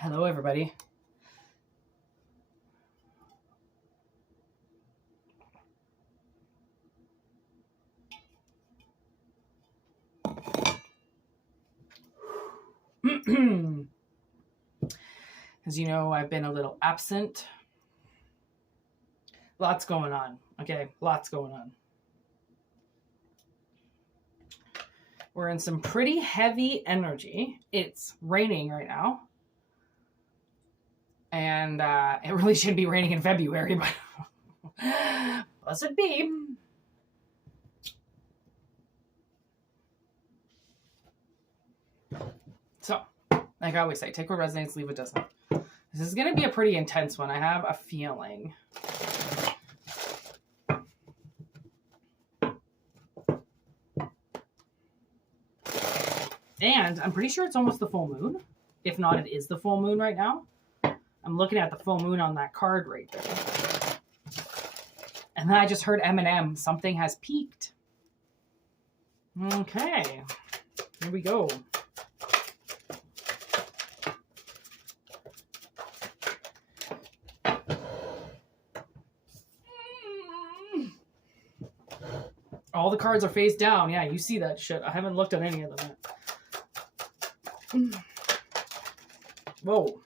Hello, everybody. As you know, I've been a little absent. Lots going on. Okay, lots going on. We're in some pretty heavy energy. It's raining right now. And it really shouldn't be raining in February, but blessed be. So, like I always say, take what resonates, leave what doesn't. This is going to be a pretty intense one. I have a feeling. And I'm pretty sure it's almost the full moon. If not, it is the full moon right now. I'm looking at the full moon on that card right there. And then I just heard Eminem. Something has peaked. Okay. Here we go. All the cards are face down. Yeah, you see that shit. I haven't looked at any of them yet. Whoa.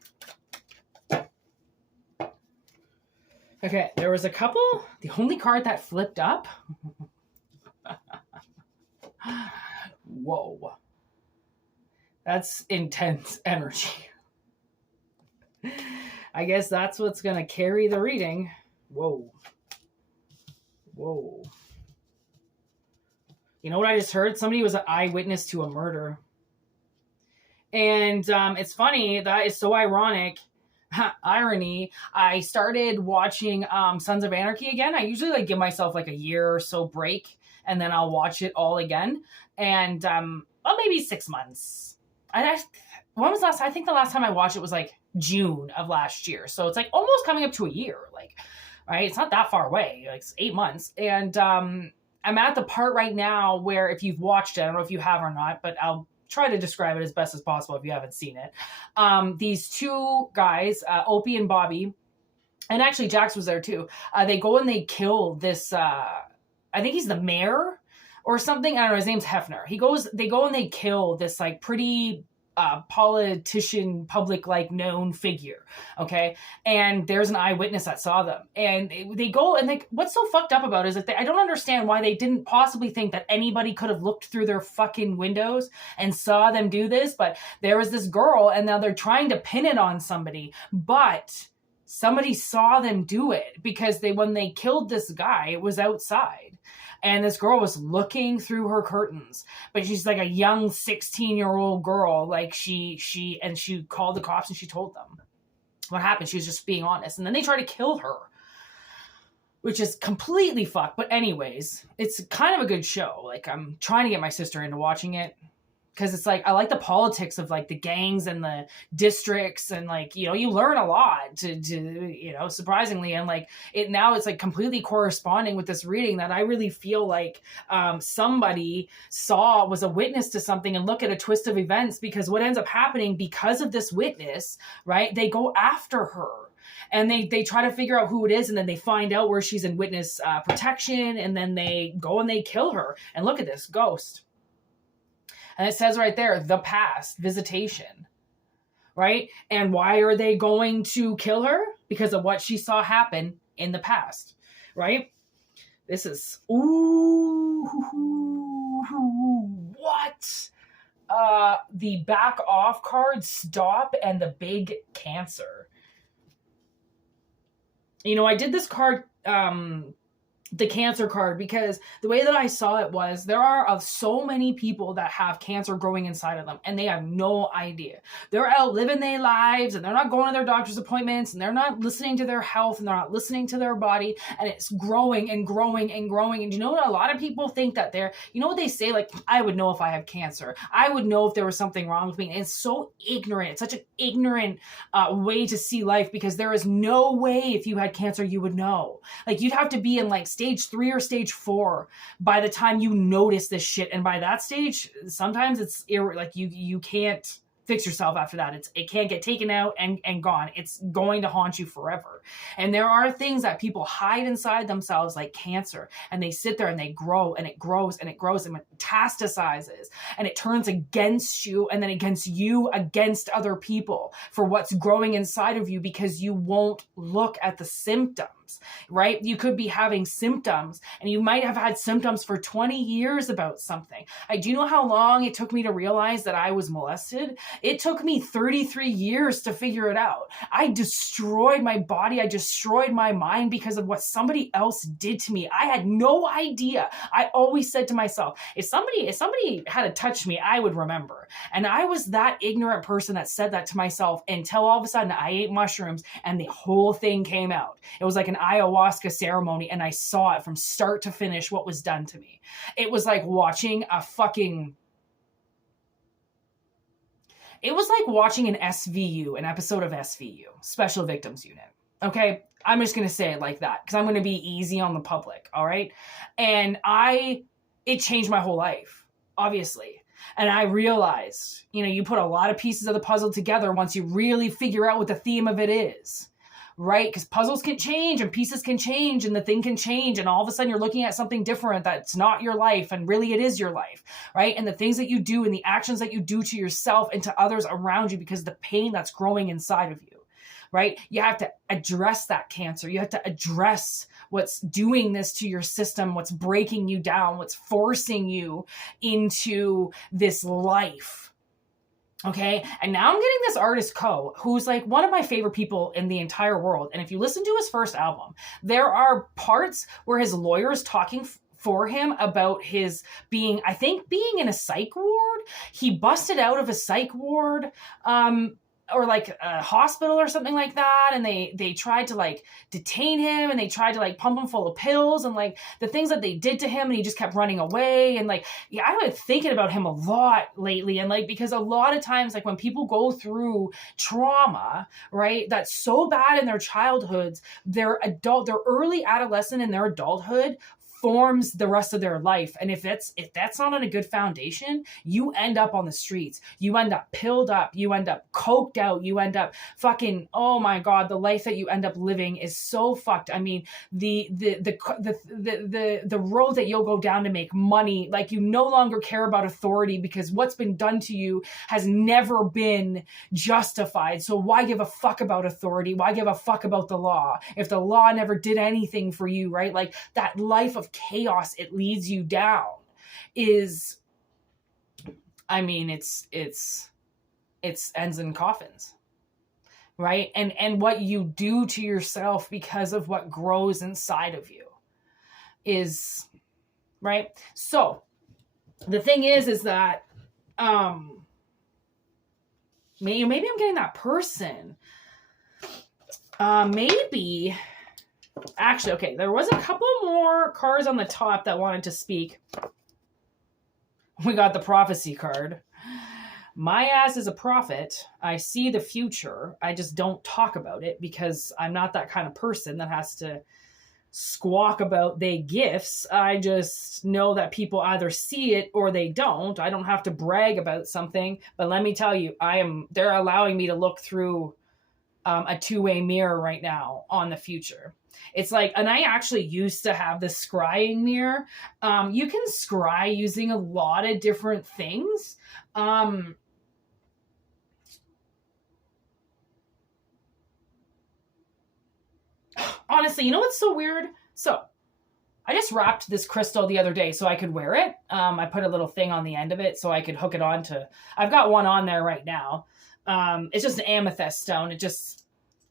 Okay, there was a couple. The only card that flipped up. Whoa. That's intense energy. I guess that's what's going to carry the reading. Whoa. Whoa. You know what I just heard? Somebody was an eyewitness to a murder. And it's funny. That is so ironic. Irony. I started watching Sons of Anarchy again. I usually give myself a year or so break, and then I'll watch it all again. And well, maybe 6 months. When was last? I think the last time I watched it was June of last year. So it's almost coming up to a year. Right? It's not that far away. It's 8 months. And I'm at the part right now where, if you've watched it, I don't know if you have or not, but I'll try to describe it as best as possible if you haven't seen it. These two guys, Opie and Bobby, and actually Jax was there too. They go and they kill this, I think he's the mayor or something. I don't know. His name's Hefner. They go and they kill this pretty politician, public known figure. Okay. And there's an eyewitness that saw them, and they go and what's so fucked up about it is that I don't understand why they didn't possibly think that anybody could have looked through their fucking windows and saw them do this. But there was this girl, and now they're trying to pin it on somebody, but somebody saw them do it because when they killed this guy, it was outside. And this girl was looking through her curtains, but she's a young 16-year-old girl. She called the cops and she told them what happened. She was just being honest. And then they tried to kill her, which is completely fucked. But anyways, it's kind of a good show. I'm trying to get my sister into watching it, because it's I like the politics of the gangs and the districts, and you learn a lot to surprisingly, and it's completely corresponding with this reading that I really feel somebody was a witness to something, and look at a twist of events, because what ends up happening because of this witness, right? They go after her. And they try to figure out who it is, and then they find out where she's in witness protection, and then they go and they kill her. And look at this ghost. And it says right there, the past, visitation, right? And why are they going to kill her? Because of what she saw happen in the past, right? This is, ooh, what? The back off card, stop, and the big Cancer. I did this card, the Cancer card, because the way that I saw it was there are so many people that have cancer growing inside of them, and they have no idea. They're out living their lives, and they're not going to their doctor's appointments, and they're not listening to their health, and they're not listening to their body, and it's growing and growing and growing. And you know what? A lot of people think that what they say, I would know if I have cancer. I would know if there was something wrong with me. And it's so ignorant. It's such an ignorant way to see life, because there is no way if you had cancer, you would know. You'd have to be in stage 3 or stage 4 by the time you notice this shit. And by that stage, sometimes it's you can't fix yourself after that. It can't get taken out and gone. It's going to haunt you forever. And there are things that people hide inside themselves like cancer, and they sit there and they grow and it grows and it grows and it metastasizes and it turns against you and then against you, against other people for what's growing inside of you because you won't look at the symptoms, right? You could be having symptoms and you might have had symptoms for 20 years about something. Do you know how long it took me to realize that I was molested? It took me 33 years to figure it out. I destroyed my body. I destroyed my mind because of what somebody else did to me. I had no idea. I always said to myself, if somebody had to touch me, I would remember. And I was that ignorant person that said that to myself until all of a sudden I ate mushrooms and the whole thing came out. It was like an ayahuasca ceremony and I saw it from start to finish what was done to me. It was like watching an SVU, an episode of SVU, Special Victims Unit. Okay? I'm just going to say it like that because I'm going to be easy on the public. All right? And it changed my whole life, obviously. And I realized, you put a lot of pieces of the puzzle together once you really figure out what the theme of it is. Right? Because puzzles can change and pieces can change and the thing can change. And all of a sudden you're looking at something different that's not your life. And really it is your life. Right? And the things that you do and the actions that you do to yourself and to others around you because of the pain that's growing inside of you. Right? You have to address that cancer. You have to address what's doing this to your system, what's breaking you down, what's forcing you into this life. Okay. And now I'm getting this artist Ko, who's like one of my favorite people in the entire world. And if you listen to his first album, there are parts where his lawyer is talking for him about his being in a psych ward. He busted out of a psych ward, or like a hospital or something like that. And they tried to like detain him and they tried to like pump him full of pills and like the things that they did to him. And he just kept running away. And like, yeah, I've been thinking about him a lot lately. And like, because a lot of times, like when people go through trauma, right, that's so bad in their childhoods, their early adolescent and their adulthood forms the rest of their life. And if that's not on a good foundation, you end up on the streets. You end up pilled up. You end up coked out. You end up fucking, oh my God, the life that you end up living is so fucked. I mean, the road that you'll go down to make money, like you no longer care about authority because what's been done to you has never been justified. So why give a fuck about authority? Why give a fuck about the law if the law never did anything for you, right? Like that life of chaos it leads you down is, I mean, it's ends in coffins, right? And what you do to yourself because of what grows inside of you is, right? So the thing is that maybe I'm getting that person. Maybe actually, okay, there was a couple more cards on the top that wanted to speak. We got the prophecy card. My ass is a prophet. I see the future. I just don't talk about it because I'm not that kind of person that has to squawk about they gifts. I just know that people either see it or they don't. I don't have to brag about something, but let me tell you, they're allowing me to look through a two-way mirror right now on the future. It's like, and I actually used to have this scrying mirror. You can scry using a lot of different things. Honestly, you know what's so weird? So I just wrapped this crystal the other day so I could wear it. I put a little thing on the end of it so I could hook it on to, I've got one on there right now. It's just an amethyst stone. It just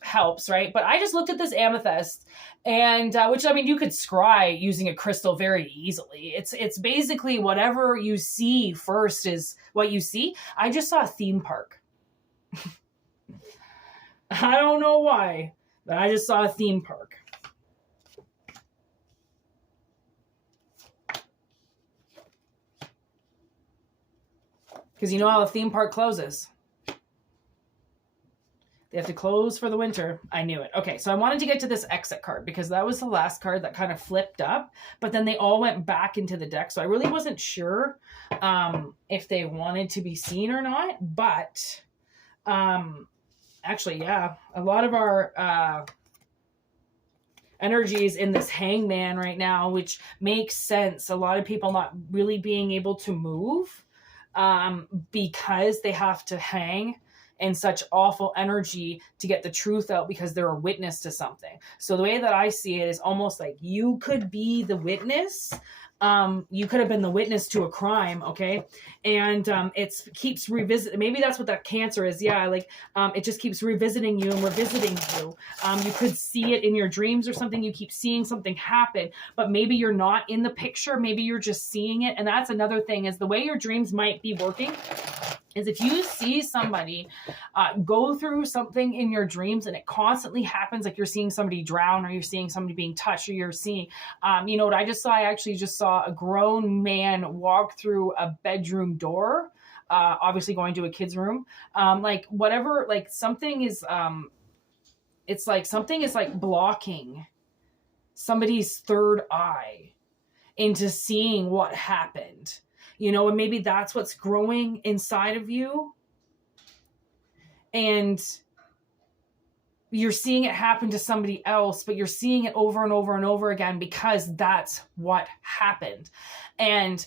helps, right? But I just looked at this amethyst and, which, I mean, you could scry using a crystal very easily. It's basically whatever you see first is what you see. I just saw a theme park. I don't know why, but I just saw a theme park. Because you know how a theme park closes. They have to close for the winter. I knew it. Okay, so I wanted to get to this exit card because that was the last card that kind of flipped up, but then they all went back into the deck. So I really wasn't sure if they wanted to be seen or not, but actually, yeah, a lot of our energies in this hangman right now, which makes sense. A lot of people not really being able to move because they have to hang in such awful energy to get the truth out because they're a witness to something. So the way that I see it is almost like you could be the witness. You could have been the witness to a crime, okay? And it keeps revisiting. Maybe that's what that Cancer is. Yeah, like it just keeps revisiting you and revisiting you. You could see it in your dreams or something. You keep seeing something happen, but maybe you're not in the picture. Maybe you're just seeing it. And that's another thing, is the way your dreams might be working is if you see somebody go through something in your dreams and it constantly happens, like you're seeing somebody drown or you're seeing somebody being touched or you're seeing, you know what I just saw? I actually just saw a grown man walk through a bedroom door, obviously going to a kid's room. Like whatever, like something is, it's like something is like blocking somebody's third eye into seeing what happened. You know, and maybe that's what's growing inside of you. And you're seeing it happen to somebody else, but you're seeing it over and over and over again because that's what happened. And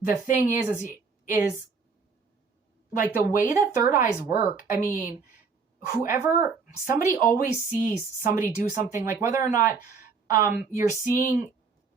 the thing is like the way that third eyes work. I mean, somebody always sees somebody do something, like whether or not you're seeing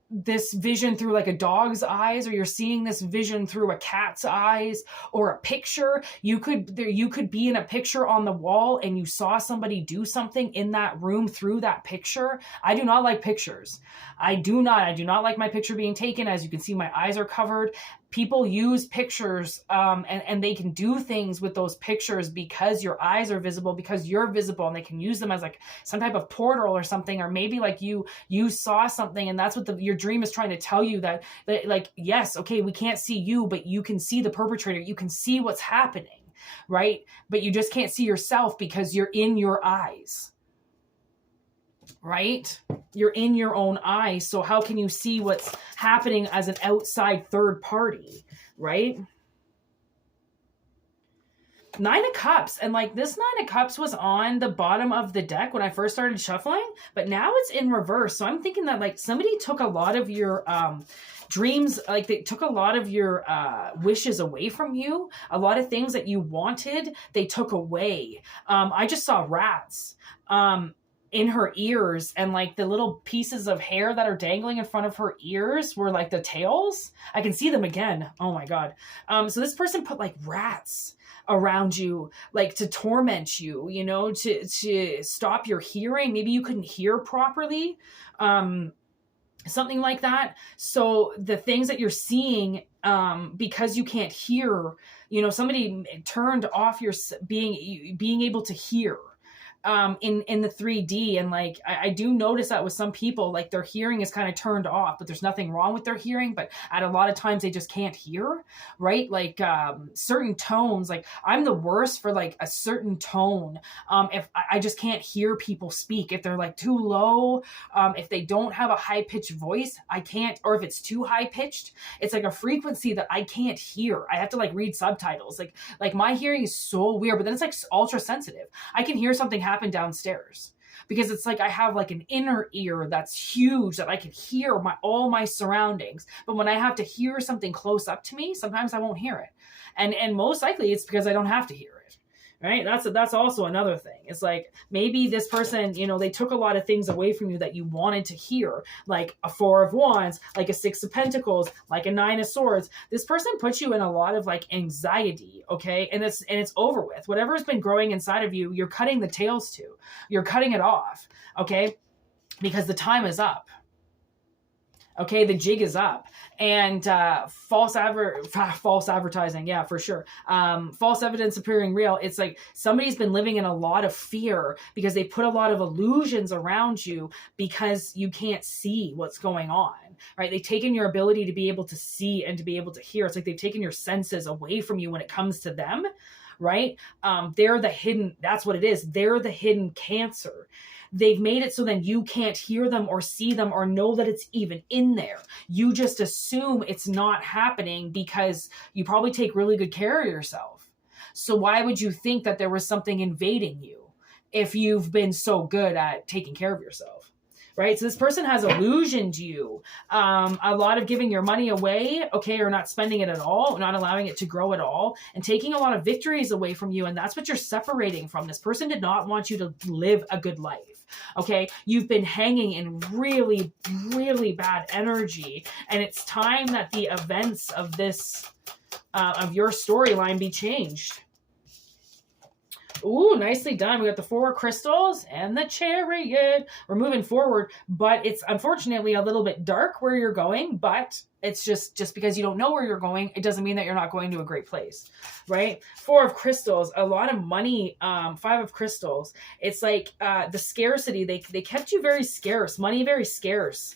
this vision through like a dog's eyes, or you're seeing this vision through a cat's eyes, or a picture. You could be in a picture on the wall and you saw somebody do something in that room through that picture. I do not like pictures. I do not like my picture being taken. As you can see, my eyes are covered. People use pictures and they can do things with those pictures because your eyes are visible, because you're visible, and they can use them as like some type of portal or something. Or maybe like you saw something and that's what your dream is trying to tell you, that like, yes, okay, we can't see you, but you can see the perpetrator. You can see what's happening, right? But you just can't see yourself because you're in your eyes. Right? You're in your own eyes. So how can you see what's happening as an outside third party? Right? 9 of Cups. And like this 9 of Cups was on the bottom of the deck when I first started shuffling, but now it's in reverse. So I'm thinking that like somebody took a lot of your dreams, like they took a lot of your wishes away from you. A lot of things that you wanted, they took away. I just saw rats in her ears, and like the little pieces of hair that are dangling in front of her ears were like the tails. I can see them again. Oh my God. So this person put like rats around you, like to torment you, you know, to stop your hearing. Maybe you couldn't hear properly. Something like that. So the things that you're seeing, because you can't hear, you know, somebody turned off your being able to hear in the 3D. And like, I do notice that with some people, like their hearing is kind of turned off, but there's nothing wrong with their hearing. But at a lot of times they just can't hear, right? Like certain tones, like I'm the worst for like a certain tone. If I just can't hear people speak, if they're like too low, if they don't have a high pitched voice, I can't, or if it's too high pitched, it's like a frequency that I can't hear. I have to like read subtitles. Like my hearing is so weird, but then it's like ultra sensitive. I can hear something happen downstairs because it's like I have like an inner ear that's huge that I can hear all my surroundings. But when I have to hear something close up to me, sometimes I won't hear it. And most likely it's because I don't have to hear it. Right? That's also another thing. It's like maybe this person, you know, they took a lot of things away from you that you wanted to hear, like a 4 of Wands, like a 6 of Pentacles, like a 9 of Swords. This person puts you in a lot of like anxiety, okay? And it's over with. Whatever's been growing inside of you, you're cutting the tails to. You're cutting it off, okay? Because the time is up. Okay, the jig is up. And false advertising, yeah, for sure. False evidence appearing real. It's like somebody's been living in a lot of fear because they put a lot of illusions around you because you can't see what's going on. right? They've taken your ability to be able to see and to be able to hear. It's like they've taken your senses away from you when it comes to them, right? They're the hidden, that's what it is. They're the hidden cancer. They've made it so then you can't hear them or see them or know that it's even in there. You just assume it's not happening because you probably take really good care of yourself. So why would you think that there was something invading you if you've been so good at taking care of yourself? Right? So this person has illusioned you. A lot of giving your money away, okay, or not spending it at all, not allowing it to grow at all, and taking a lot of victories away from you. And that's what you're separating from. This person did not want you to live a good life. Okay, you've been hanging in really, really bad energy, and it's time that the events of this, of your storyline be changed. Ooh, nicely done. We got the 4 crystals and the chariot. We're moving forward, but it's unfortunately a little bit dark where you're going, but it's just because you don't know where you're going, it doesn't mean that you're not going to a great place, right? 4 of crystals, a lot of money. 5 of crystals. It's like the scarcity. They kept you very scarce, money very scarce,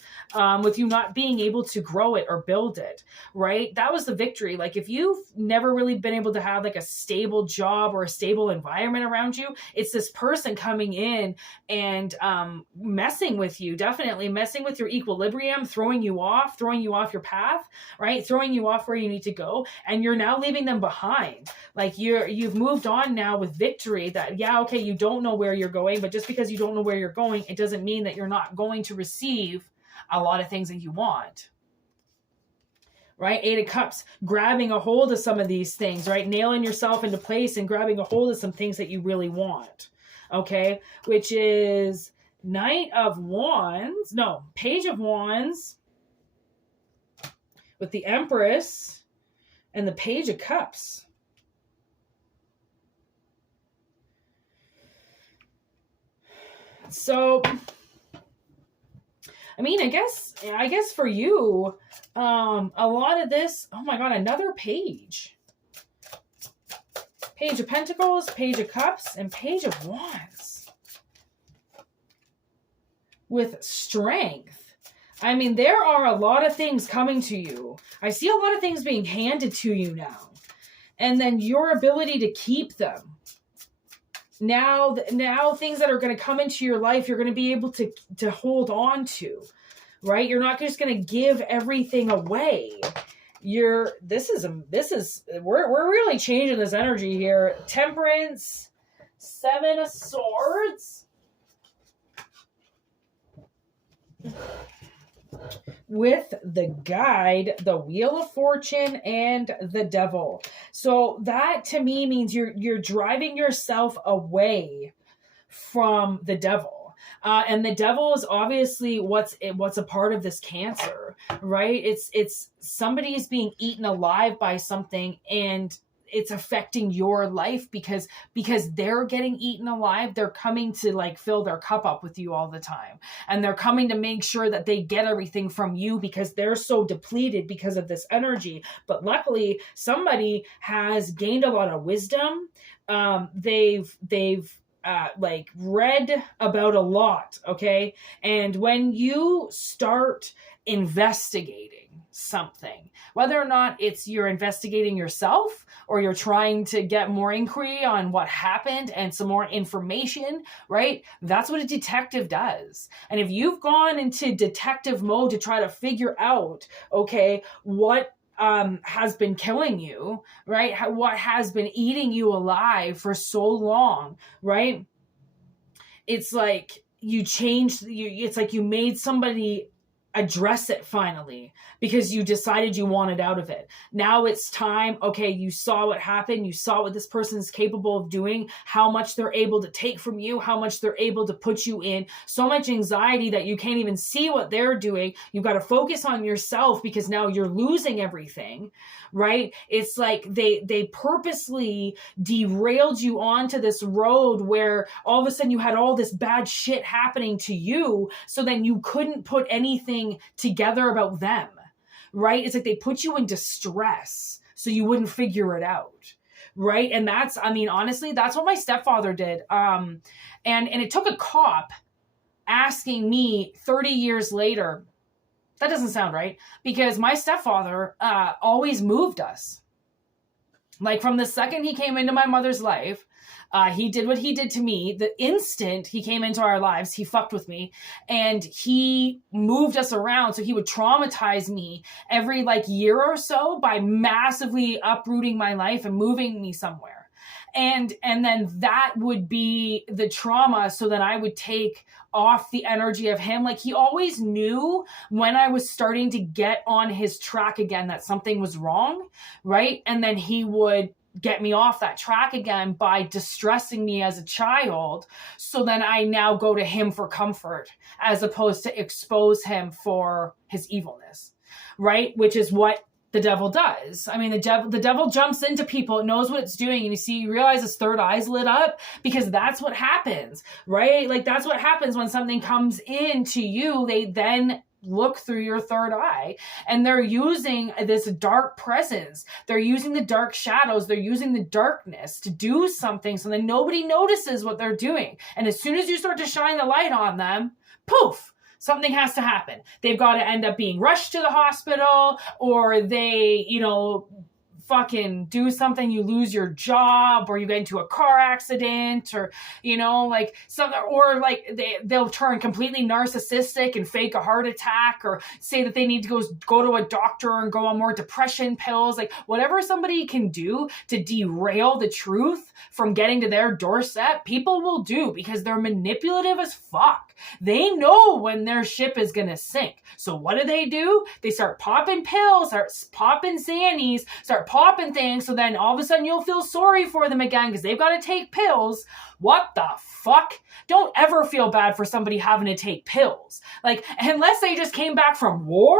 with you not being able to grow it or build it, right? That was the victory. Like if you've never really been able to have like a stable job or a stable environment around you, it's this person coming in and messing with you, definitely messing with your equilibrium, throwing you off your path, right? Throwing you off where you need to go. And you're now leaving them behind. Like you've moved on now with victory that, yeah, okay, you don't know where you're going, but just because you don't know where you're going, it doesn't mean that you're not going to receive a lot of things that you want. Right? 8 of Cups, grabbing a hold of some of these things, right? Nailing yourself into place and grabbing a hold of some things that you really want. Okay? Which is Page of Wands with the Empress and the Page of Cups. So, I mean, I guess for you, a lot of this, oh my God, another page. Page of Pentacles, Page of Cups, and Page of Wands. With strength. I mean, there are a lot of things coming to you. I see a lot of things being handed to you now. And then your ability to keep them. Now things that are going to come into your life, you're going to be able to hold on to, right? You're not just going to give everything away. We're really changing this energy here. Temperance, 7 of Swords. With the Guide, the Wheel of Fortune, and the Devil. So that to me means you're driving yourself away from the devil. And the devil is obviously what's a part of this Cancer, right? It's somebody's being eaten alive by something, and it's affecting your life because they're getting eaten alive. They're coming to like fill their cup up with you all the time. And they're coming to make sure that they get everything from you because they're so depleted because of this energy. But luckily somebody has gained a lot of wisdom. They've like read about a lot. Okay. And when you start investigating something, whether or not you're investigating yourself or you're trying to get more inquiry on what happened and some more information, right? That's what a detective does. And if you've gone into detective mode to try to figure out, okay, what has been killing you, right? What has been eating you alive for so long, right? It's like it's like you made somebody address it finally because you decided you wanted out of it. Now it's time. Okay, you saw what happened. You saw what this person is capable of doing, how much they're able to take from you, how much they're able to put you in so much anxiety that you can't even see what they're doing. You've got to focus on yourself because now you're losing everything, right? It's like they purposely derailed you onto this road where all of a sudden you had all this bad shit happening to you, so then you couldn't put anything together about them, right? It's like they put you in distress so you wouldn't figure it out, right? And that's, I mean, honestly, that's what my stepfather did. And it took a cop asking me 30 years later That doesn't sound right, because my stepfather always moved us. Like from the second he came into my mother's life, he did what he did to me. The instant he came into our lives, he fucked with me, and he moved us around. So he would traumatize me every like year or so by massively uprooting my life and moving me somewhere. And then that would be the trauma. So then I would take off the energy of him. Like he always knew when I was starting to get on his track again that something was wrong, right? And then he would get me off that track again by distressing me as a child. So then I now go to him for comfort as opposed to expose him for his evilness, right? Which is what the devil does. I mean, the devil jumps into people. It knows what it's doing. And you realize his third eye's lit up, because that's what happens, right? Like that's what happens when something comes into you. They then look through your third eye, and they're using this dark presence. They're using the dark shadows. They're using the darkness to do something so that nobody notices what they're doing. And as soon as you start to shine the light on them, poof, something has to happen. They've got to end up being rushed to the hospital, or they, fucking do something, you lose your job, or you get into a car accident, or like something, or like they'll turn completely narcissistic and fake a heart attack, or say that they need to go to a doctor and go on more depression pills. Like whatever somebody can do to derail the truth from getting to their doorstep, people will do, because they're manipulative as fuck. They know when their ship is gonna sink. So what do? They start popping pills, start popping Xannies, start popping things, so then all of a sudden you'll feel sorry for them again because they've got to take pills. What the fuck? Don't ever feel bad for somebody having to take pills. Like, unless they just came back from war.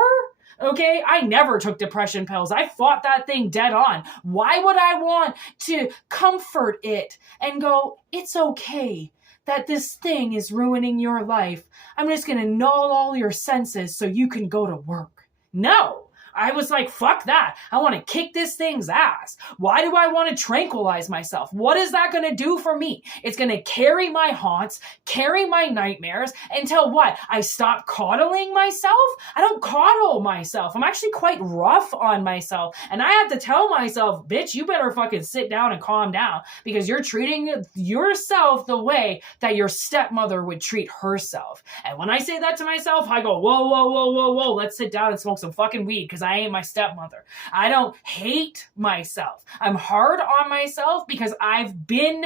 Okay, I never took depression pills. I fought that thing dead on. Why would I want to comfort it and go, it's okay that this thing is ruining your life? I'm just going to null all your senses so you can go to work. No. I was like, fuck that. I want to kick this thing's ass. Why do I want to tranquilize myself? What is that going to do for me? It's going to carry my haunts, carry my nightmares until what? I stop coddling myself? I don't coddle myself. I'm actually quite rough on myself. And I have to tell myself, bitch, you better fucking sit down and calm down, because you're treating yourself the way that your stepmother would treat herself. And when I say that to myself, I go, whoa, whoa, whoa, whoa, whoa. Let's sit down and smoke some fucking weed, because I ain't my stepmother. I don't hate myself. I'm hard on myself because I've been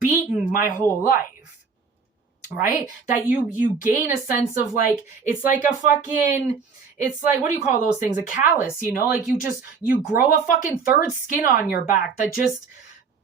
beaten my whole life, right? That you gain a sense of like, it's like a fucking, it's like, what do you call those things? A callus, like you grow a fucking third skin on your back that just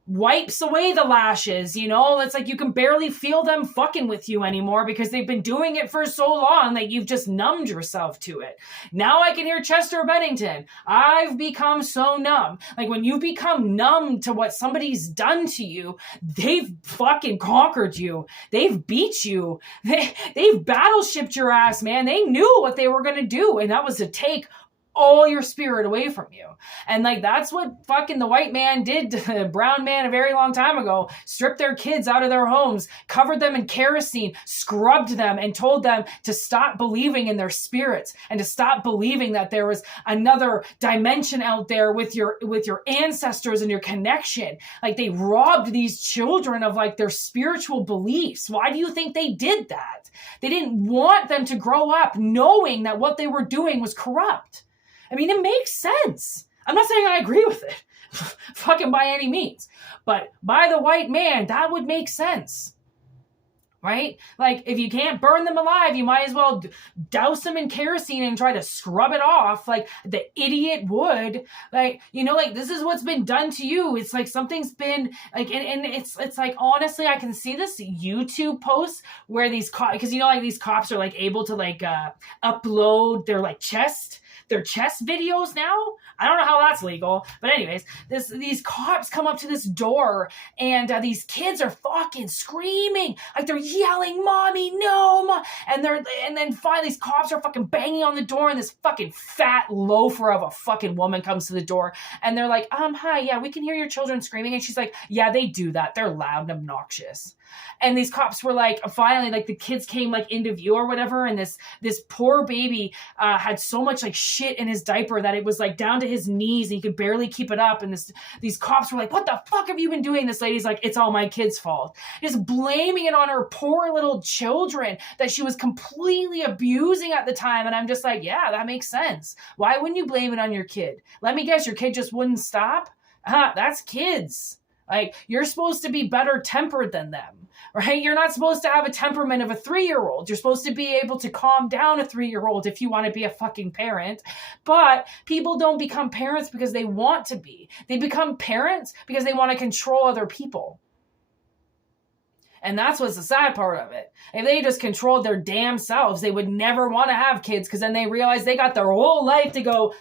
wipes away the lashes, It's like you can barely feel them fucking with you anymore because they've been doing it for so long that you've just numbed yourself to it. Now I can hear Chester Bennington. I've become so numb. Like when you become numb to what somebody's done to you, they've fucking conquered you. They've beat you. They've battleshipped your ass, man. They knew what they were going to do, and that was to take all your spirit away from you. And like, that's what fucking the white man did to the brown man a very long time ago. Stripped their kids out of their homes, covered them in kerosene, scrubbed them, and told them to stop believing in their spirits and to stop believing that there was another dimension out there with your ancestors and your connection. Like, they robbed these children of like their spiritual beliefs. Why do you think they did that? They didn't want them to grow up knowing that what they were doing was corrupt. I mean, it makes sense. I'm not saying I agree with it, fucking by any means. But by the white man, that would make sense, right? Like, if you can't burn them alive, you might as well douse them in kerosene and try to scrub it off like the idiot would. Like, like, this is what's been done to you. It's like something's been like, and it's like, honestly, I can see this YouTube post where these cops, because like these cops are like able to like upload their like chest videos now. I don't know how that's legal, but anyways, these cops come up to this door, and these kids are fucking screaming, like they're yelling, "Mommy, no, Mom!" And then finally these cops are fucking banging on the door, and this fucking fat loafer of a fucking woman comes to the door, and they're like, hi, yeah, we can hear your children screaming. And she's like, yeah, they do that. They're loud and obnoxious. And these cops were like, finally, like the kids came like into view or whatever. And this poor baby had so much like shit in his diaper that it was like down to his knees and he could barely keep it up. And these cops were like, what the fuck have you been doing? This lady's like, it's all my kid's fault. Just blaming it on her poor little children that she was completely abusing at the time. And I'm just like, yeah, that makes sense. Why wouldn't you blame it on your kid? Let me guess, your kid just wouldn't stop? That's kids. Like, you're supposed to be better tempered than them, right? You're not supposed to have a temperament of a 3-year-old. You're supposed to be able to calm down a 3-year-old if you want to be a fucking parent. But people don't become parents because they want to be. They become parents because they want to control other people. And that's what's the sad part of it. If they just controlled their damn selves, they would never want to have kids because then they realize they got their whole life to go,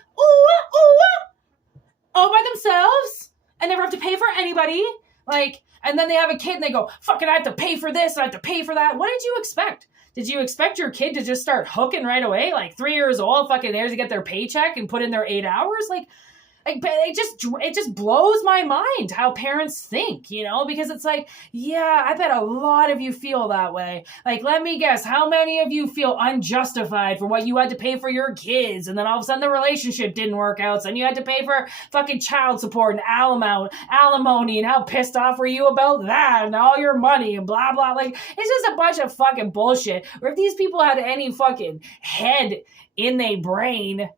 all by themselves and never have to pay for anybody. Like, and then they have a kid and they go, fucking, I have to pay for this, I have to pay for that. What did you expect? Did you expect your kid to just start hooking right away? Like 3 years old, fucking there to get their paycheck and put in their 8 hours? Like it just blows my mind how parents think, you know, because it's like, yeah, I bet a lot of you feel that way. Like, let me guess, how many of you feel unjustified for what you had to pay for your kids? And then all of a sudden the relationship didn't work out. So then you had to pay for fucking child support and alimony. And how pissed off were you about that? And all your money and blah, blah. Like, it's just a bunch of fucking bullshit. Or if these people had any fucking head in their brain,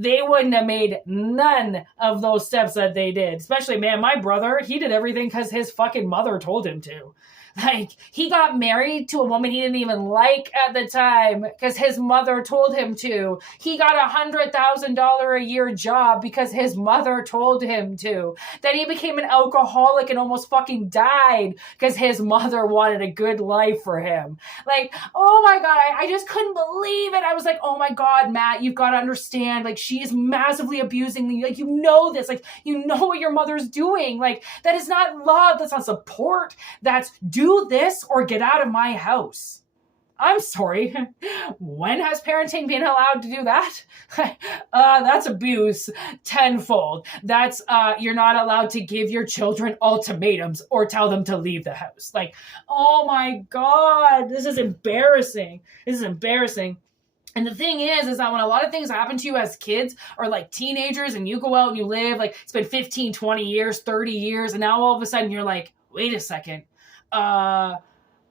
they wouldn't have made none of those steps that they did. Especially, man, my brother, he did everything because his fucking mother told him to. Like, he got married to a woman he didn't even like at the time because his mother told him to. He got $100,000 a year job because his mother told him to. Then he became an alcoholic and almost fucking died because his mother wanted a good life for him. Like, oh my God, I just couldn't believe it. I was like, oh my God, Matt, you've got to understand. Like, she is massively abusing me. Like, you know this. Like, you know what your mother's doing. Like, that is not love. That's not support. That's do this or get out of my house. I'm sorry. When has parenting been allowed to do that? That's abuse tenfold. That's you're not allowed to give your children ultimatums or tell them to leave the house. Like, oh my God, this is embarrassing. This is embarrassing. And the thing is that when a lot of things happen to you as kids or like teenagers and you go out and you live, like it's been 15, 20 years, 30 years, and now all of a sudden you're like, wait a second. I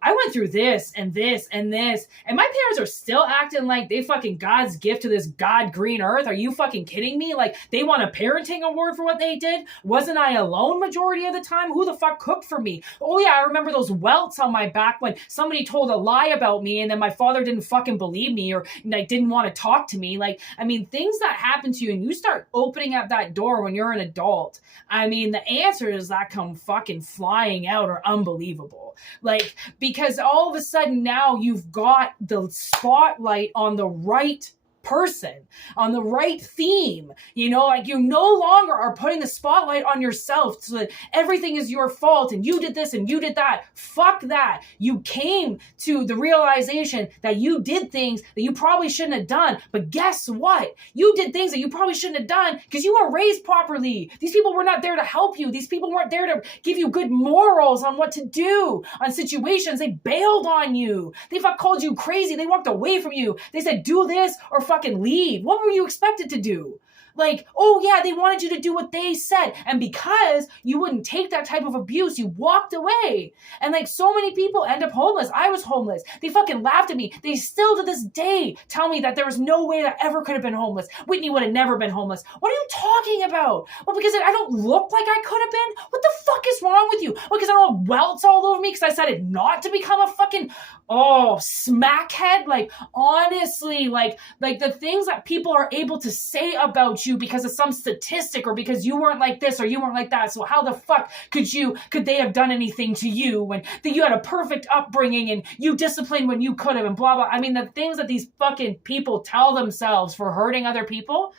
went through this and this and this, and my parents are still acting like they fucking God's gift to this God green earth. Are you fucking kidding me? Like, they want a parenting award for what they did? Wasn't I alone majority of the time? Who the fuck cooked for me? Oh yeah, I remember those welts on my back when somebody told a lie about me and then my father didn't fucking believe me or like didn't want to talk to me. Like, I mean, things that happen to you and you start opening up that door when you're an adult. I mean, the answers that come fucking flying out are unbelievable. Like, because all of a sudden now you've got the spotlight on the right person, on the right theme, you know, like you no longer are putting the spotlight on yourself so that everything is your fault and you did this and you did that. Fuck that. You came to the realization that you did things that you probably shouldn't have done. But guess what? You did things that you probably shouldn't have done because you weren't raised properly. These people were not there to help you. These people weren't there to give you good morals on what to do on situations. They bailed on you. They called you crazy. They walked away from you. They said, do this or fucking leave. What were you expected to do? Like, oh yeah, they wanted you to do what they said. And because you wouldn't take that type of abuse, you walked away. And like so many people end up homeless. I was homeless. They fucking laughed at me. They still to this day tell me that there was no way that I ever could have been homeless. Whitney would have never been homeless. What are you talking about? Well, because I don't look like I could have been? What the fuck is wrong with you? Well, because I don't have welts all over me because I decided not to become a fucking, smackhead? Like, honestly, like the things that people are able to say about you because of some statistic or because you weren't like this or you weren't like that. So how the fuck could they have done anything to you when you had a perfect upbringing and you disciplined when you could have and blah, blah. I mean, the things that these fucking people tell themselves for hurting other people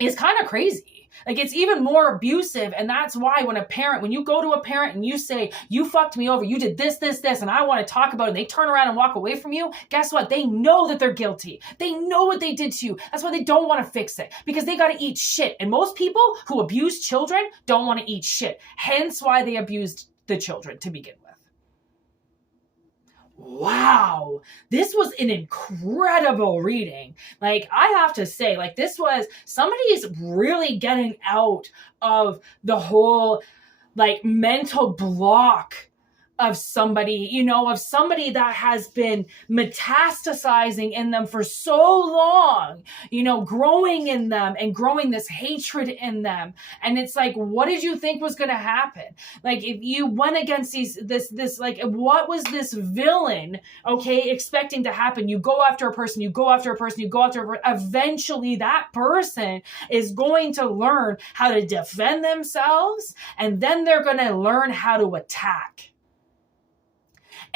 is kind of crazy. Like, it's even more abusive. And that's why when you go to a parent and you say, you fucked me over, you did this, this, this, and I want to talk about it, and they turn around and walk away from you, guess what? They know that they're guilty. They know what they did to you. That's why they don't want to fix it, because they got to eat shit. And most people who abuse children don't want to eat shit. Hence why they abused the children to begin with. wow, this was an incredible reading. Like, I have to say, like, this was, somebody's really getting out of the whole, like, mental block of somebody, of somebody that has been metastasizing in them for so long, growing in them and growing this hatred in them. And it's like, what did you think was going to happen? Like, if you went against this, like, what was this villain, expecting to happen? You go after a person, eventually that person is going to learn how to defend themselves, and then they're going to learn how to attack.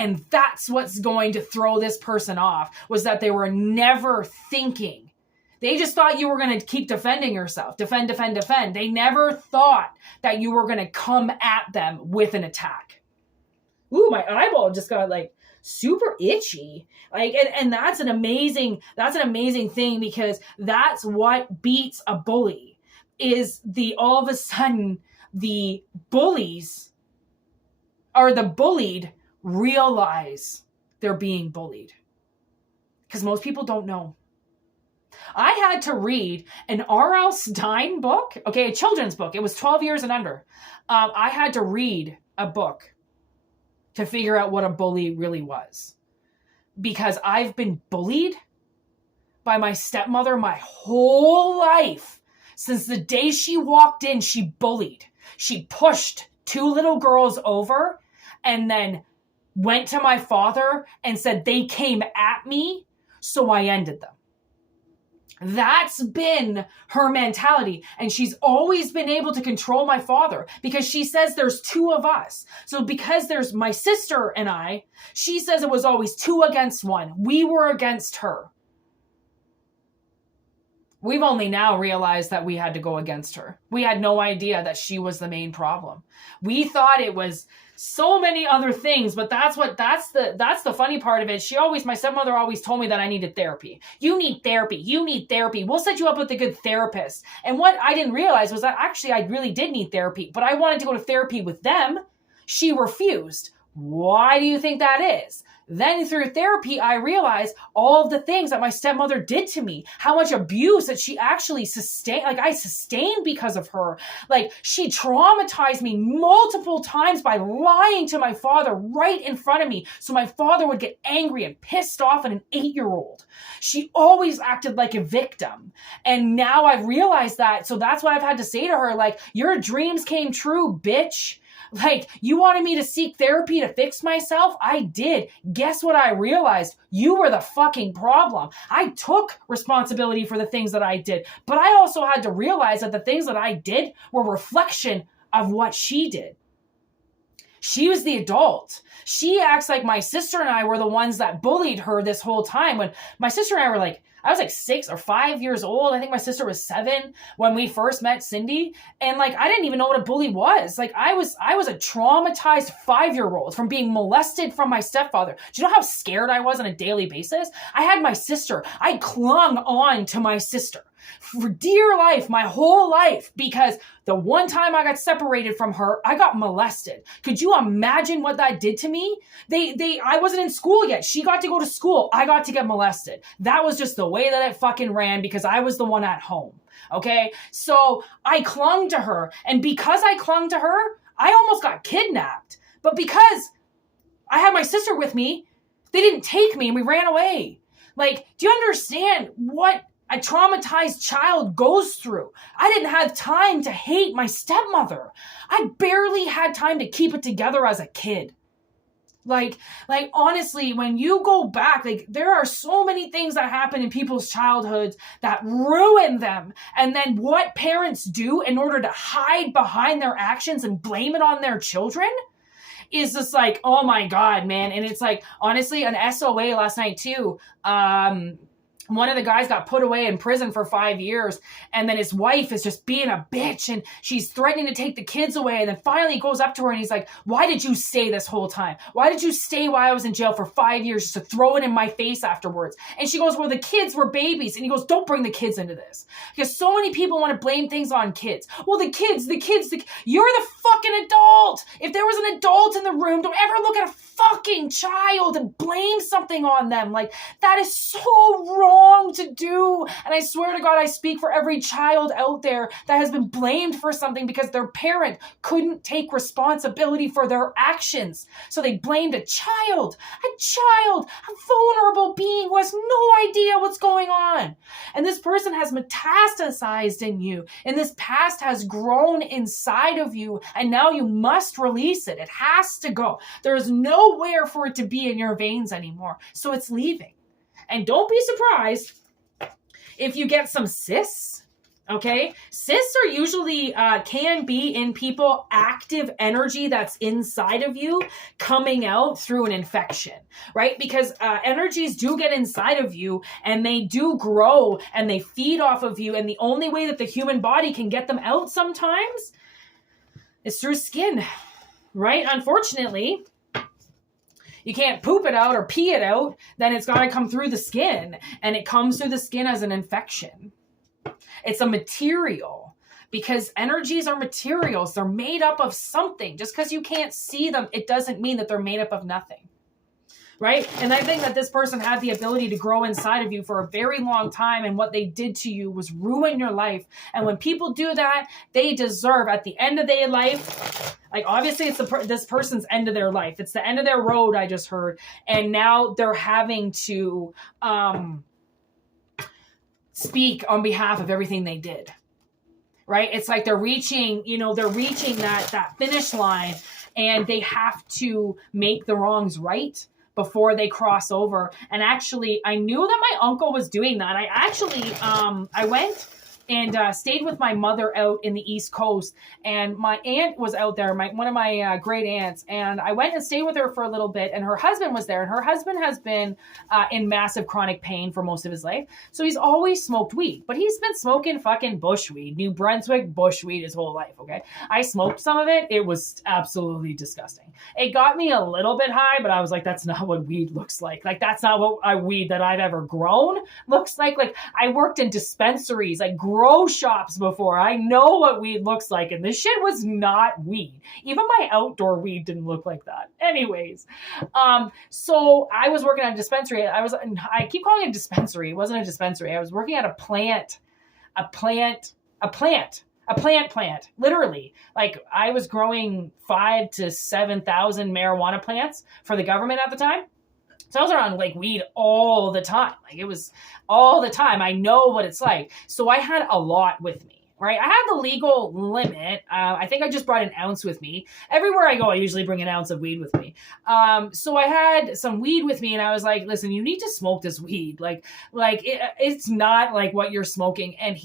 And that's what's going to throw this person off, was that they were never thinking. They just thought you were going to keep defending yourself. Defend. They never thought that you were going to come at them with an attack. Ooh, my eyeball just got like super itchy. Like, and that's an amazing thing, because that's what beats a bully, is all of a sudden the bullies or the bullied realize they're being bullied, because most people don't know. I had to read an R.L. Stine book, a children's book. It was 12 years and under. I had to read a book to figure out what a bully really was, because I've been bullied by my stepmother my whole life. Since the day she walked in, she bullied. She pushed two little girls over and then went to my father and said they came at me, so I ended them. That's been her mentality. And she's always been able to control my father, because she says there's two of us. So because there's my sister and I, she says it was always 2 against 1. We were against her. We've only now realized that we had to go against her. We had no idea that she was the main problem. We thought it was so many other things, but that's the funny part of it. My stepmother always told me that I needed therapy. You need therapy. We'll set you up with a good therapist. And what I didn't realize was that actually I really did need therapy, but I wanted to go to therapy with them. She refused. Why do you think that is? Then through therapy, I realized all of the things that my stepmother did to me, how much abuse that she actually sustained, like I sustained because of her. Like, she traumatized me multiple times by lying to my father right in front of me, so my father would get angry and pissed off at an 8-year-old. She always acted like a victim. And now I've realized that. So that's what I've had to say to her. Like, your dreams came true, bitch. Like, you wanted me to seek therapy to fix myself? I did. Guess what I realized? You were the fucking problem. I took responsibility for the things that I did, but I also had to realize that the things that I did were a reflection of what she did. She was the adult. She acts like my sister and I were the ones that bullied her this whole time. When my sister and I were like, I was like 6 or 5 years old. I think my sister was 7 when we first met Cindy. And like, I didn't even know what a bully was. Like, I was a traumatized 5-year-old from being molested from my stepfather. Do you know how scared I was on a daily basis? I had my sister. I clung on to my sister for dear life, my whole life, because the one time I got separated from her, I got molested. Could you imagine what that did to me? I wasn't in school yet. She got to go to school. I got to get molested. That was just the way that it fucking ran, because I was the one at home. Okay. So I clung to her. And because I clung to her, I almost got kidnapped. But because I had my sister with me, they didn't take me and we ran away. Like, do you understand what a traumatized child goes through? I didn't have time to hate my stepmother. I barely had time to keep it together as a kid. Like honestly, when you go back, like, there are so many things that happen in people's childhoods that ruin them. And then what parents do in order to hide behind their actions and blame it on their children is just like, oh my God, man. And it's like, honestly, an SOA last night too. One of the guys got put away in prison for 5 years, and then his wife is just being a bitch, and she's threatening to take the kids away. And then finally he goes up to her and he's like, why did you stay this whole time? Why did you stay while I was in jail for 5 years just to throw it in my face afterwards? And she goes, well, the kids were babies. And he goes, don't bring the kids into this. Because so many people want to blame things on kids. Well, the kids, you're the fucking adult. if there was an adult in the room, don't ever look at a fucking child and blame something on them. Like, that is so wrong to do. And I swear to God, I speak for every child out there that has been blamed for something because their parent couldn't take responsibility for their actions. So they blamed a child, a vulnerable being who has no idea what's going on. And this person has metastasized in you, and this past has grown inside of you, and now you must release it. It has to go. There is nowhere for it to be in your veins anymore. So it's leaving. And don't be surprised if you get some cysts. Okay, cysts are usually can be in people active energy that's inside of you coming out through an infection, right? Because energies do get inside of you and they do grow and they feed off of you. And the only way that the human body can get them out sometimes is through skin, right? Unfortunately, you can't poop it out or pee it out, then it's got to come through the skin, and it comes through the skin as an infection. It's a material, because energies are materials. They're made up of something. Just because you can't see them, it doesn't mean that they're made up of nothing, right? And I think that this person had the ability to grow inside of you for a very long time, and what they did to you was ruin your life. And when people do that, they deserve, at the end of their life, like, obviously it's this person's end of their life. It's the end of their road, I just heard. And now they're having to speak on behalf of everything they did, right? It's like they're reaching that finish line, and they have to make the wrongs right before they cross over. And actually, I knew that my uncle was doing that. I actually, I went and stayed with my mother out in the East Coast, and my aunt was out there, one of my great aunts, and I went and stayed with her for a little bit, and her husband was there, and her husband has been in massive chronic pain for most of his life, so he's always smoked weed, but he's been smoking fucking bushweed, New Brunswick bushweed his whole life, okay? I smoked some of it. It was absolutely disgusting. It got me a little bit high, but I was like, that's not what weed looks like. Like, that's not what a weed that I've ever grown looks like. Like, I worked in dispensaries, like grow shops before. I know what weed looks like, and this shit was not weed. Even my outdoor weed didn't look like that. Anyways, so I was working at a dispensary. I keep calling it a dispensary. It wasn't a dispensary. I was working at a plant, literally. Like, I was growing 5,000 to 7,000 marijuana plants for the government at the time. So I was around like weed all the time. Like, it was all the time. I know what it's like. So I had a lot with me, right? I had the legal limit. I think I just brought an ounce with me. Everywhere I go, I usually bring an ounce of weed with me. So I had some weed with me, and I was like, listen, you need to smoke this weed. It's not like what you're smoking. And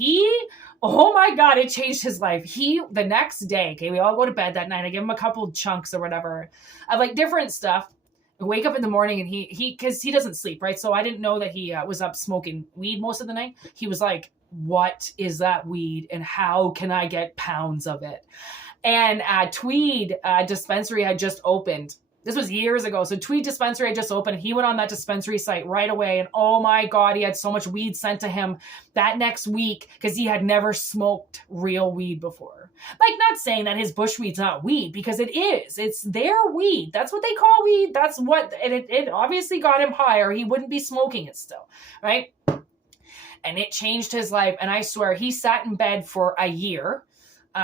oh my God, it changed his life. The next day, okay, we all go to bed that night. I give him a couple chunks or whatever of like different stuff. I wake up in the morning, and because he doesn't sleep, right? So I didn't know that he was up smoking weed most of the night. He was like, what is that weed, and how can I get pounds of it? And Tweed dispensary had just opened. This was years ago. So Tweed dispensary had just opened. He went on that dispensary site right away. And oh my God, he had so much weed sent to him that next week because he had never smoked real weed before. Like, not saying that his bush weed's not weed, because it is. It's their weed. That's what they call weed. That's what, and it obviously got him higher. He wouldn't be smoking it still, right? And it changed his life. And I swear, he sat in bed for a year.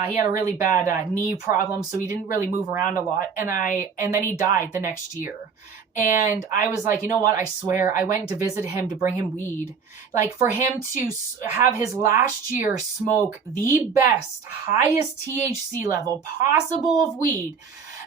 He had a really bad knee problem, so he didn't really move around a lot. And then he died the next year. And I was like, you know what? I swear, I went to visit him to bring him weed. Like, for him to have his last year smoke the best, highest THC level possible of weed.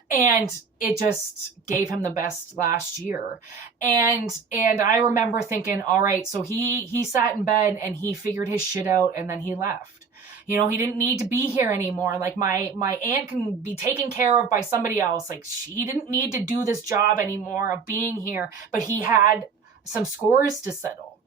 And it just gave him the best last year. And I remember thinking, all right, so he sat in bed and he figured his shit out, and then he left. You know, he didn't need to be here anymore. Like, my aunt can be taken care of by somebody else. Like, she didn't need to do this job anymore of being here, but he had some scores to settle.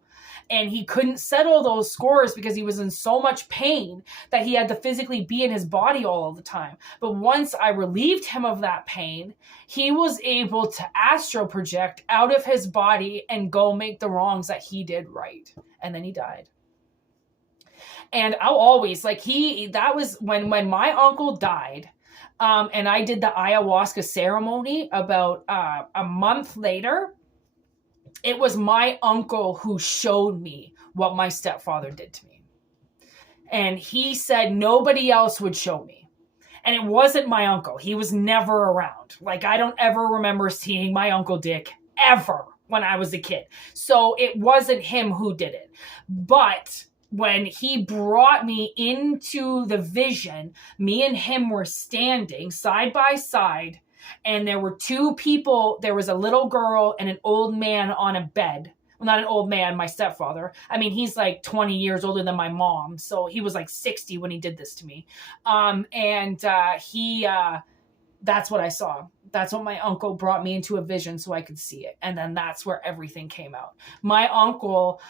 And he couldn't settle those scores because he was in so much pain that he had to physically be in his body all the time. But once I relieved him of that pain, he was able to astral project out of his body and go make the wrongs that he did right. And then he died. And I'll always, that was when my uncle died. And I did the ayahuasca ceremony about a month later. It was my uncle who showed me what my stepfather did to me. And he said nobody else would show me. And it wasn't my uncle. He was never around. Like, I don't ever remember seeing my Uncle Dick ever when I was a kid. So it wasn't him who did it. But when he brought me into the vision, me and him were standing side by side, and there were two people. There was a little girl and an old man on a bed. Well, not an old man, my stepfather. I mean, he's like 20 years older than my mom. So he was like 60 when he did this to me. That's what I saw. That's what my uncle brought me into a vision so I could see it. And then that's where everything came out. My uncle,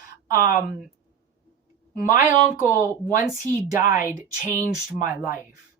once he died, changed my life.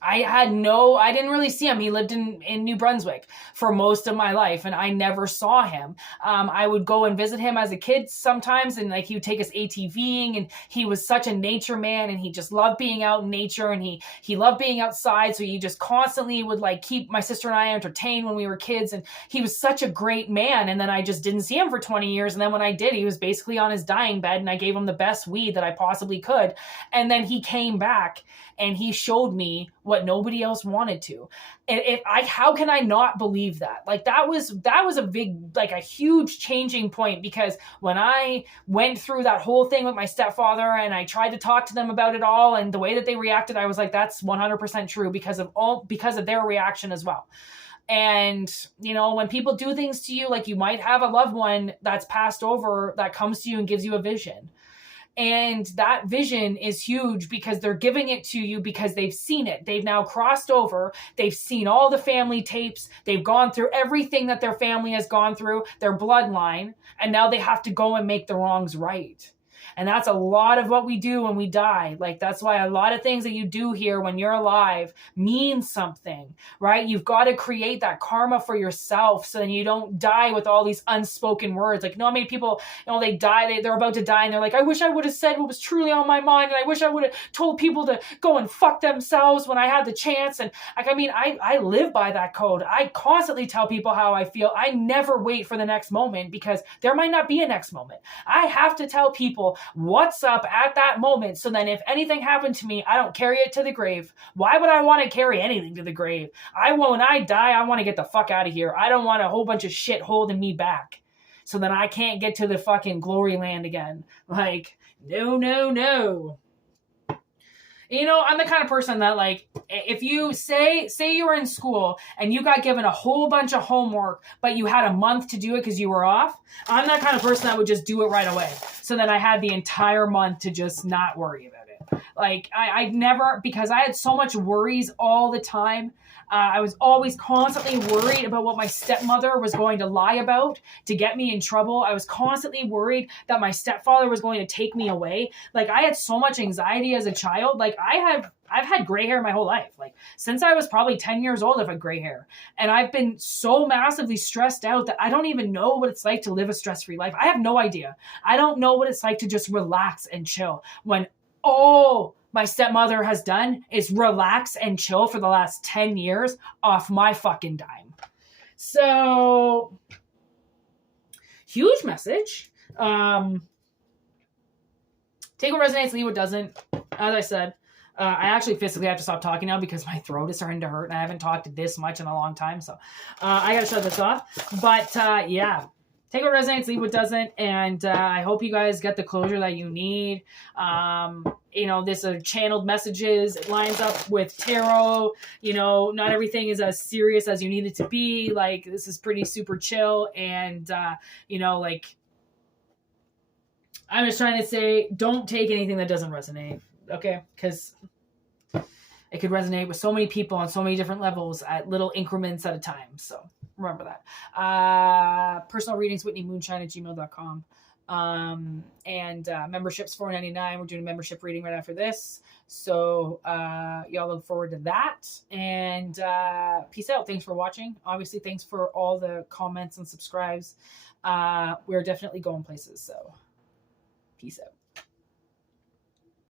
I didn't really see him. He lived in New Brunswick for most of my life, and I never saw him. I would go and visit him as a kid sometimes, and like he would take us ATVing, and he was such a nature man, and he just loved being out in nature, and he loved being outside, so he just constantly would like keep my sister and I entertained when we were kids, and he was such a great man. And then I just didn't see him for 20 years, and then when I did, he was basically on his dying bed, and I gave him the best weed that I possibly could, and then he came back, and he showed me what nobody else wanted to. And how can I not believe that? Like that was a big, like a huge changing point, because when I went through that whole thing with my stepfather and I tried to talk to them about it all and the way that they reacted, I was like, that's 100% true because of their reaction as well. And, you know, when people do things to you, like you might have a loved one that's passed over that comes to you and gives you a vision. And that vision is huge because they're giving it to you because they've seen it. They've now crossed over. They've seen all the family tapes. They've gone through everything that their family has gone through, their bloodline. And now they have to go and make the wrongs right. And that's a lot of what we do when we die. Like, that's why a lot of things that you do here when you're alive mean something, right? You've got to create that karma for yourself so then you don't die with all these unspoken words. Like, you know how many people, you know, they die, they're about to die and they're like, I wish I would have said what was truly on my mind. And I wish I would have told people to go and fuck themselves when I had the chance. And like, I mean, I live by that code. I constantly tell people how I feel. I never wait for the next moment because there might not be a next moment. I have to tell people what's up at that moment. So then if anything happened to me, I don't carry it to the grave. Why would I want to carry anything to the grave? When I die, I want to get the fuck out of here. I don't want a whole bunch of shit holding me back so that I can't get to the fucking glory land again. Like, no. You know, I'm the kind of person that, like, if you say you were in school and you got given a whole bunch of homework, but you had a month to do it because you were off, I'm that kind of person that would just do it right away. So then I had the entire month to just not worry about it. Like, I never, because I had so much worries all the time. I was always constantly worried about what my stepmother was going to lie about to get me in trouble. I was constantly worried that my stepfather was going to take me away. Like, I had so much anxiety as a child. Like, I've had gray hair my whole life. Like, since I was probably 10 years old, I've had gray hair. And I've been so massively stressed out that I don't even know what it's like to live a stress-free life. I have no idea. I don't know what it's like to just relax and chill when all my stepmother has done is relax and chill for the last 10 years off my fucking dime. So, huge message. Take what resonates, leave what doesn't. As I said, I actually physically have to stop talking now because my throat is starting to hurt and I haven't talked this much in a long time. So I got to shut this off. But yeah. Take what resonates, leave what doesn't, and I hope you guys get the closure that you need. You know, this are channeled messages. It lines up with tarot. You know, not everything is as serious as you need it to be. Like, this is pretty super chill, and you know, like, I'm just trying to say, don't take anything that doesn't resonate, okay? Because it could resonate with so many people on so many different levels at little increments at a time. So remember that. Personal readings, whitneymoonshine@gmail.com. And memberships $4.99. We're doing a membership reading right after this. So y'all look forward to that. And peace out. Thanks for watching. Obviously, thanks for all the comments and subscribes. We're definitely going places. So peace out.